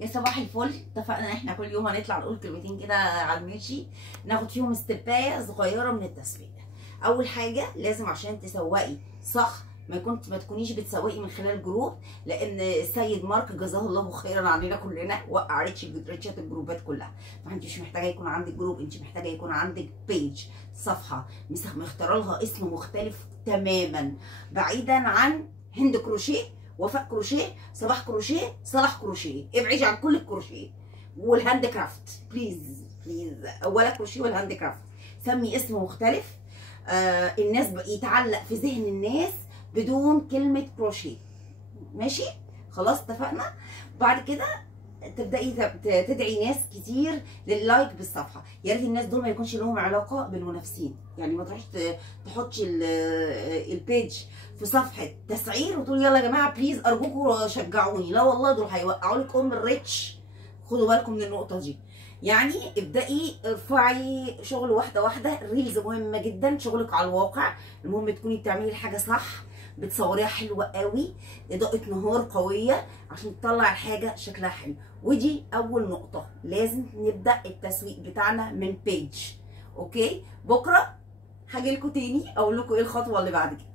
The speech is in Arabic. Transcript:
يا صباح الفل. اتفقنا ان احنا كل يوم هنطلع نقول كلمتين كده على الماشي، ناخد فيهم استباية صغيره من التسويق. اول حاجه لازم عشان تسوقي صح ما تكونيش بتسوقي من خلال جروب، لان السيد مارك جزاه الله خيرا عننا كلنا وقع ريتشات الجروبات كلها. فانت مش محتاجه يكون عندك جروب، انت محتاجه يكون عندك بيج، صفحه مختاره لها اسم مختلف تماما، بعيدا عن هند كروشيه، وفاء كروشيه، صباح كروشيه، صلاح كروشيه. ابعدي عن كل الكروشيه والهاند كرافت بليز بليز، ولا كروشيه ولا هاند كرافت. سمي اسم مختلف. الناس يتعلق في ذهن الناس بدون كلمه كروشيه. ماشي خلاص اتفقنا. بعد كده تبداي تدعي ناس كتير لللايك بالصفحه. يا ريت الناس دول ما يكونش لهم علاقه بالمنافسين، يعني ما تروحيش تحطي البيج في صفحه تسعير وتقولي يلا يا جماعه بليز ارجوكم شجعوني. لا والله دول هيوقعوا لك الريتش. خدوا بالكم من النقطه دي. يعني ابدأي ارفعي شغل واحده واحده. الريلز مهمه جدا، شغلك على الواقع. المهم تكوني بتعملي الحاجه صح، بتصوريها حلوه قوي، اضاءه نهار قويه عشان تطلع الحاجه شكلها حلو. ودي اول نقطه، لازم نبدا التسويق بتاعنا من بيج. اوكي، بكره هاجي لكم تاني اقول لكم ايه الخطوه اللي بعد كده.